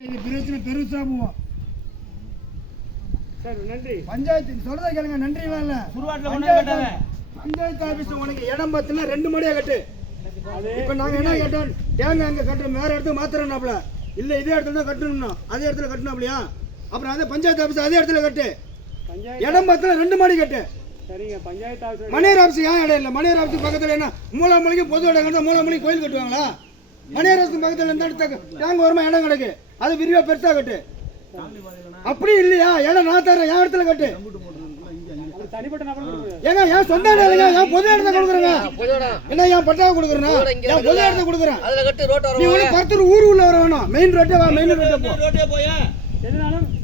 பிரச்சனை பெருசா போவோம் சார் நன்றி. பஞ்சாயத்து சொல்றத கேளுங்க நன்றி இல்ல. பஞ்சாயத்து ஆபீஸ் உனக்கு இடம் பத்துல ரெண்டு மடியா கட்டு. இப்ப நாங்க என்ன கேட்டோம்? தேங்காய் அங்க கட்டுறோம் வேற இடத்துக்கு மாத்திரம்னாப்ல. இல்ல இதே இடத்துல தான் கட்டணும் அதே இடத்துல கட்டணும்லையா அப்புறம் அதே பஞ்சாயத்து ஆபீஸ் அதே இடத்துல கட்டு. இடம் பத்துல ரெண்டு மாடி கட்டு. சரிங்க பஞ்சாயத்து ஆஃபீஸர் மணியர் ஆபீஸ் ஏன் இடம் இல்லை? மணியர் ஆபீஸ் பக்கத்துல என்ன? மூலாமலைக்கு பொது இடம் கிடந்தா மூலாமலைக்கு கோயில் கட்டுவாங்களா? மணியர் ஆபீஸ் பக்கத்துல இடத்துக்கு தேங்க வருமா இடம் கிடக்கு. அது விரிவா பெருசா கட்டு. அப்படி இல்லையா? இடம் நான் தரேன் என் இடத்துல கட்டு. ஏங்க என் சொந்த இடம் இல்லைங்க? என் பொது இடத்த கொடுக்குறேங்க? என்ன என் பட்டாவை கொடுக்குறேன்னா? என் பொது இடத்த கொடுக்குறேன்? அதுல கட்டு ரோட் நீ ஒண்ணு பருத்தூர் ஊர் உள்ள வர வேணாம். மெயின் ரோட்டே வா மெயின் ரோட்டே போ.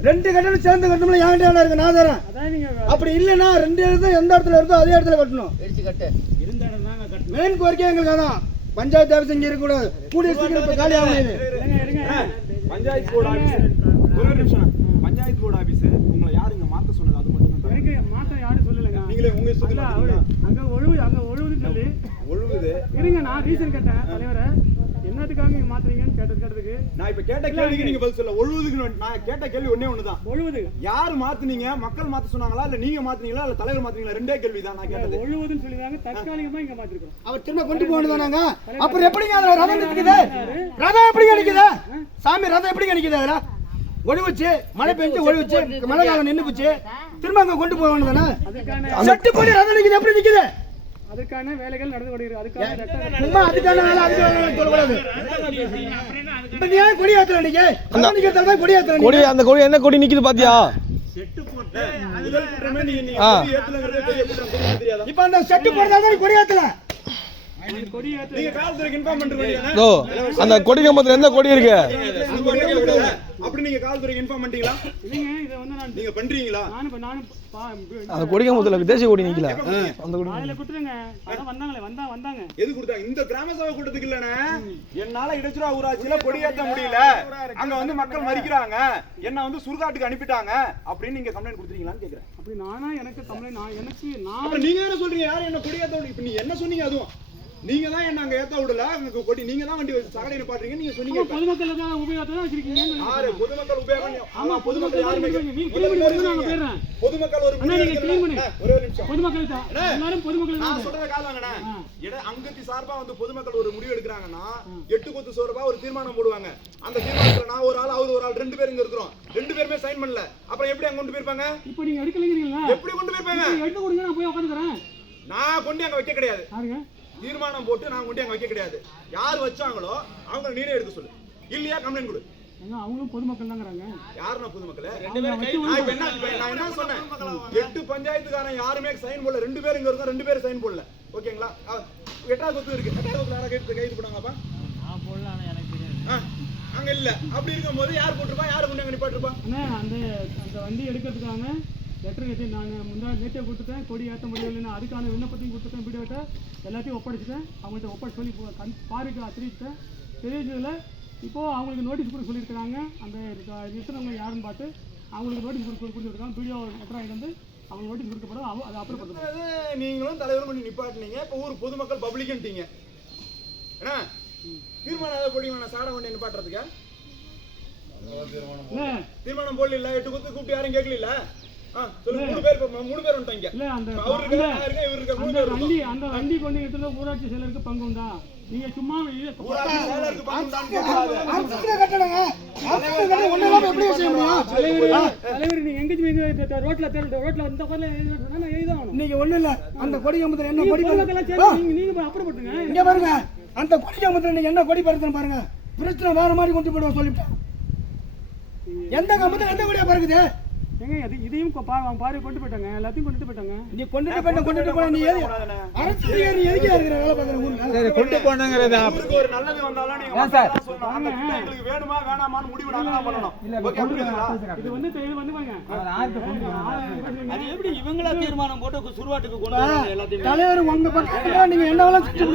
ரெண்டு கட்டணம் சேர்ந்து கட்டணும்ல என் இடம் இருக்கு நான் தரேன் அதான் நீங்க அப்படி இல்லைன்னா ரெண்டு இடத்துல எந்த இடத்துல இருக்கோ அதே இடத்துல கட்டணும். மெயின் கோரிக்கை எங்களுக்கு அதான். பஞ்சாயத்து ஆஃபீஸ் இங்க இருக்கக்கூடாது. கூடிய சீக்கிரம் இப்ப காலி பஞ்சாயத்து போர்டு ஆபீஸ். ஒரே நிமிஷம். Panchayat board office. உங்களை யார் இங்க மாத்த சொன்னது? அது மட்டும் தான். மாத்த யாரும் சொல்லலைங்க? நீங்களே உங்க மாத்தீங்களா? அங்க ஒழுவு அங்க ஒழுவுதுன்னு சொல்லி. ஒழுகுது இருங்க நான் ரீசன் கேட்டேன் தலைவரை. என்னத்துக்காக நீங்க மாத்துறீங்கன்னு கேட்டது கேட்டதுக்கு? நான் இப்ப கேட்ட கேள்விக்கு நீங்க பதில் சொல்ல. ஒழுகுதுக்கு நான் கேட்ட கேள்வி ஒண்ணே ஒண்ணுதான். ஒழுவுது யார் மாத்துனீங்க? மக்கள் மாத்த சொன்னாங்களா? இல்ல நீங்க மாத்துனீங்களா? இல்ல தலைவர் மாத்துனீங்களா? ரெண்டே கேள்விதான் நான் கேட்டது. ஒழுவுதுன்னு சொல்லிதாங்க தற்காலிகமா இங்க மாத்திருக்கோம் அவர் திரும்ப கொண்டு போகணும் தானாங்க அப்புறம் எப்படிங்க அதுல ரதம் நிக்குது ரதம் எப்படி நிக்குது சாமி ரதம் எப்படி நிக்குது அதுல? ஒழிவுச்சு மழை பெஞ்சு ஒழிவுச்சு மழை காலம் நின்னு போச்சு திரும்ப அங்க கொண்டு போகணும் தானே சட்டு போய் ரதம் நிக்குது. எப்படி நிக்குது? அதுக்கான வேலைகள் நடந்து கொண்டிருக்கு. அதுக்கான அதுக்கான வேலை அதுக்கான சொல்லக்கூடாது. நீ ஏன் கொடி ஏத்துற நீங்க? ரதம் நிக்கிறதால தான் கொடி ஏத்துற கொடி அந்த கொடி என்ன கொடி நிக்குது பாத்தியா? தெரியாதா இப்ப அந்த செட்டு போடுறதால கொடி ஏத்தல. அந்த கொடி கம்பத்துல எந்த கொடி இருக்கு. அப்படி நீங்க காவல்துறைக்கு இன்ஃபார்ம் பண்ணிட்டீங்களா? இல்லைங்க இதை வந்து நான் நீங்க பண்றீங்களா? நானும் இப்ப நானும் பா- அந்த கம்பத்துல தேசிய கொடி நிக்கல அந்த கொடி காலையில கொடுத்துருங்க. அதான் வந்தாங்களே வந்தா வந்தாங்க. எது கொடுத்தாங்க இந்த கிராம சபை கூட்டத்துக்கு இல்லனே என்னால இடச்சுரா ஊராட்சியில கொடியேத்த முடியல. அங்க வந்து மக்கள் மறிக்கிறாங்க. என்ன வந்து சுடுகாட்டுக்கு அனுப்பிட்டாங்க. அப்படின்னு நீங்க கம்ப்ளைண்ட் கொடுத்துறீங்களான்னு கேக்குறேன். அப்படி நானா எனக்கு கம்ப்ளைண்ட் நான் எனக்கு நான் நீங்க என்ன சொல்றீங்க? யாரும் என்ன கொடியேத்த விடல இப்ப நீ என்ன சொன்னீங்க அதுவும்? நீங்க தான் என்ன அங்க ஏத்த விடல? அங்க கொடி நீங்க தான் வண்டி சகடை நிப்பாட்டுறீங்க நீங்க சொன்னீங்க. பொதுமக்கள் தான் உபயோகத்தை தான் வச்சிருக்கீங்க. யாரு? பொதுமக்கள் உபயோகம் ஆமா பொதுமக்கள் யாருமே நீ clean பண்ணி நாங்க போயிடுறேன் பொதுமக்கள் ஒரு நீங்க clean பண்ணு. ஒரே நிமிஷம். பொதுமக்கள் தான் எல்லாரும் பொதுமக்கள் நான் சொல்றத காது வாங்கண்ணே. இட அங்கத்தி சார்பா வந்து பொதுமக்கள் ஒரு முடிவு எடுக்கிறாங்கன்னா எட்டு கொத்து சோர்பா ஒரு தீர்மானம் போடுவாங்க. அந்த தீர்மானத்துல நான் ஒரு ஆள் அவர் ஒரு ஆள் ரெண்டு பேர் இங்க இருக்கிறோம். ரெண்டு பேருமே சைன் பண்ணல. அப்புறம் எப்படி அங்க கொண்டு போயிருப்பாங்க? இப்போ நீங்க எடுக்கலைங்கிறீங்களா? எப்படி கொண்டு போயிருப்பாங்க? நீங்க எடுத்து கொடுங்க நான் போய் உட்காந்துக்கிறேன் நான் கொண்டு அங்க வைக்க கிடையாது. தீர்மானம் போட்டு நான் கொண்டு அங்க வைக்க கிடையாது. யார் வச்சாங்களோ அவங்க நீரே எடுக்க சொல்லு. இல்லையா? கம்ப்ளைண்ட் கொடு. அவங்களும் பொதுமக்கள் தாங்கிறாங்க யாருன்னா பொதுமக்களே? அவங்க வச்சு நான் இப்ப என்ன இப்ப நான் என்ன சொன்னேன்? எட்டு பஞ்சாயத்துக்காரன் யாருமே சைன் போடல. ரெண்டு பேர் இங்க இருக்கோம் ரெண்டு பேரும் சைன் போடல. ஓகேங்களா? எட்டாவது கொத்து இருக்கு. எட்டாவது கொத்துல யாரா கைது கைது போட்டாங்கப்பா ஆ, அங்க இல்ல. அப்படி இருக்கும்போது யார் போட்டிருப்பா? யாரு கொண்டு அங்க நிப்பாட்டிருப்பா? அண்ணா அந்த அந்த வண்டி எடுக்கிறதுக்காக லெட்டர் எழுதி நான் முந்தா நேற்றே கொடுத்துட்டேன். கொடி ஏற்ற முடியலைன்னு அதுக்கான விண்ணப்பத்தையும் கொடுத்துட்டேன். வீடியோட்ட எல்லாத்தையும் ஒப்படைச்சிட்டேன். அவங்கள்ட்ட ஒப்படை சொல்லி கண் பாருக்கு தெரிவிச்சிட்டேன். தெரிவிச்சதில் இப்போது அவங்களுக்கு நோட்டீஸ் கொடுக்க சொல்லியிருக்காங்க அந்த நிறுத்தினவங்க யாருன்னு பார்த்து அவங்களுக்கு நோட்டீஸ் கொடுக்க கொடுத்துருக்காங்க. வீடியோ லெட்டர் ஆகிட்டு வந்து அவங்க நோட்டீஸ் கொடுக்கப்படும் அவங்க அதை அப்புறம் பண்ணுறது நீங்களும் தலைவரும் கொஞ்சம் நிப்பாட்டினீங்க. இப்ப ஊர் பொதுமக்கள் பப்ளிக்ன்ட்டீங்க. என்ன? தீர்மானம் ஏதாவது போடுவீங்க சாட வண்டி நிப்பாட்டுறதுக்கு? தீர்மானம் போடல எட்டு கொத்து கூப்பிட்டு யாரும் கேட்கல ஆ சொல்லுங்க மூணு பேர் இப்ப மூணு பேர் வந்துட்டாங்க. இல்லை அந்த அவரு அந்த இருக்கா நான் இருக்கேன் இவரு இருக்கா? மூணு அந்த பேர் இருக்கோம் வண்டி அந்த வண்டி கொண்டு எடுத்துல ஊராட்சி செயலருக்கு பங்கு உண்டா? நீங்க சும்மா தலைவர் நீங்க எங்க ரோட்ல தெரு- ரோட்ல ஆகணும். இன்னைக்கு ஒண்ணு இல்ல. அந்த கொடி கம்பத்துல என்ன நீங்க கொடி நீங்க நீங்க போய் அப்புறப்படுங்க இங்க பாருங்க. அந்த கொடி கம்பத்துல இன்னைக்கு என்ன கொடி பறக்குதுன்னு பாருங்க. பிரச்சனை வேற மாதிரி கொண்டு போயிடுவோம் சொல்லிவிட்டேன் எந்த கம்பத்துல எந்த கொடியா பறக்குது? ஏங்க அது இதையும் கொ- பா- அவங்க பாரு கொண்டு போயிட்டாங்க. எல்லாத்தையும் கொண்டு போயிட்டாங்க. நீ கொண்டுட்டு போயிட்ட கொண்டுட்டு போன நீ எது அரசு அதிகாரி எதுக்கு இருக்கிற வேலை பார்க்குற ஊர்ல? கொண்டு போனங்கிறத? ஒரு நல்லது வந்தாலும் நீங்க திட்டம் எங்களுக்கு வேணுமா வேணாமான்னு முடிவு நாங்க தான் பண்ணணும். இது வந்து இது வந்து பாருங்க அது எப்படி இவங்களா தீர்மானம் போட்டு சுடுகாட்டுக்கு கொண்டு வராங்க எல்லாத்தையும்? தலைவர் உங்க பக்கம் நீங்க என்ன வேலை செஞ்சு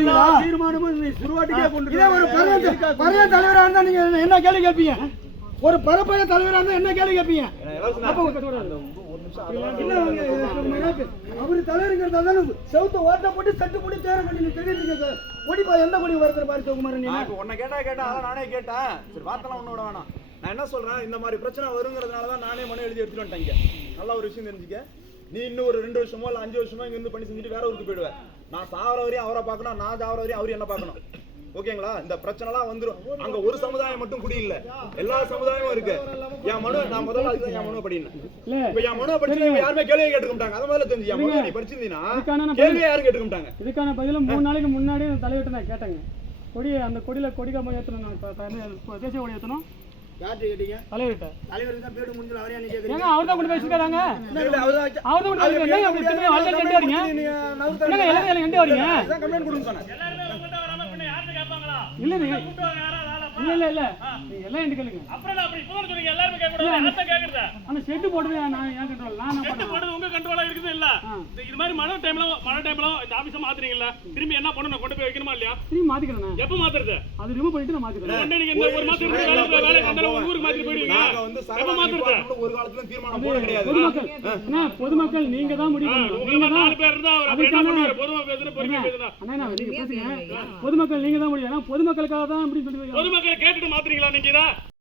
தீர்மானமும் நீ சுடுகாட்டுக்கே கொண்டு இதே ஒரு பரவ பரவ தலைவரா இருந்தா நீங்க என்ன- என்ன கேள்வி கேட்பீங்க? ஒரு பரப்பைய தலைவரா இருந்தா என்ன கேள்வி கேட்பீங்க அவரு தலைவருங்கிறதா தானே செவுத்த ஓட்ட போட்டு சட்டு போட்டு தேர பண்ணி நீ தெரியுது கொடி பா எந்த கொடி வருதுற பாரு சிவகுமார் நீ? உன்னை கேட்டா கேட்டா அதான் நானே கேட்டேன். சரி வார்த்தைலாம் உன்னோட வேணாம். நான் என்ன சொல்றேன் இந்த மாதிரி பிரச்சனை வருங்கிறதுனால தான் நானே மனு எழுதி எடுத்துட்டு வந்துட்டேன். நல்லா ஒரு விஷயம் தெரிஞ்சுக்க. நீ இன்னும் ஒரு ரெண்டு வருஷமோ இல்ல அஞ்சு வருஷமோ இங்க இருந்து பண்ணி செஞ்சுட்டு வேற ஊருக்கு போயிடுவேன் நான் சாவர வரையும் அவரை பார்க்கணும் நான் சாவர வரையும் அவர் என்ன பார்க்கணும். ஓகேங்களா? இந்த பிரச்சனைலாம் வந்துரும். அங்க ஒரு சமுதாயம் மட்டும் குடி இல்ல எல்லா சமுதாயமும் இருக்கு. என் மனு நான் முதல்ல அதுக்கு தான் என் மனுவை படினேன் இப்ப என் மனு படிச்சு யாருமே கேள்வியே கேட்டுக்க மாட்டாங்க அத முதல்ல தெரிஞ்சு என் மனு நீ படிச்சிருந்தீங்கன்னா கேள்வியே யாரும் கேட்டுக்க மாட்டாங்க இதுக்கான பதில மூணு நாளைக்கு முன்னாடி தலைவர்கிட்ட நான் கேட்டேங்க. கொடி அந்த கொடியில கொடி கம்பம் என்ன தேசிய கொடி கேட்டீங்க? தலைவர்கிட்ட. தலைவருக்கு தான் பேடு முடிஞ்சு அவரே அன்னைக்கு ஏங்க அவர் தான் கொண்டு போய் வச்சிருக்காங்க அவர் தான் கொண்டு போய் வச்சிருக்காங்க வரீங்க? எல்லாம் கம்ப்ளைண்ட் கொடுங்க சொன்னேன். இல்ல இல்ல இல்ல இல்ல. நீங்க எல்லாம் என்கிட்ட கேளுங்க. அப்புறம் நான் அப்படி போன சொல்றீங்க எல்லாருமே கேட்க கூடாது அதான் கேக்குறதா அந்த ஷெட் போடுறது நான் ஏன் கண்ட்ரோல் நான் என்ன கெட்டு பண்ணுவேன்? போடுறது உங்க கண்ட்ரோலா இருக்குது இல்ல? இந்த இது மாதிரி மழை டைம்ல மழை டைம்ல இந்த ஆபீஸ மாத்துறீங்கல்ல திரும்பி என்ன பண்ணணும்? கொண்டு போய் வைக்கணுமா இல்லையா? திரும்பி மாத்திக்கிறேன் எப்ப மாத்துறது? அது ரிமூவ் பண்ணிட்டு நான் மாத்திக்கிறேன். உடனே நீங்க இந்த ஒரு மாசம் வேலை வேலை வந்தாலும் உங்க ஊருக்கு மாத்தி போயிடுவீங்க. நாங்க வந்து எப்ப சரவாணி மாத்துறது? டிபார்ட்மெண்ட் ஒரு காலத்துல தீர்மானம் போட கிடையாது. பொதுமக்கள் என்ன பொதுமக்கள் நீங்க தான் முடிவு பண்ணணும். உங்களை நீங்க மாதிரி தான் நாலு பேர் இருந்தா அவர் என்ன பண்ணுவாரு? பொறுமையா பேசுறா அண்ணா நான் நீங்க பேசுங்க. பொதுமக்கள் நீங்க தான் முடியும் பொதுமக்களுக்காக தான் அப்படின்னு சொல்லி பொதுமக்களை கேட்டுட்டு மாத்துறீங்களா நீங்க தான்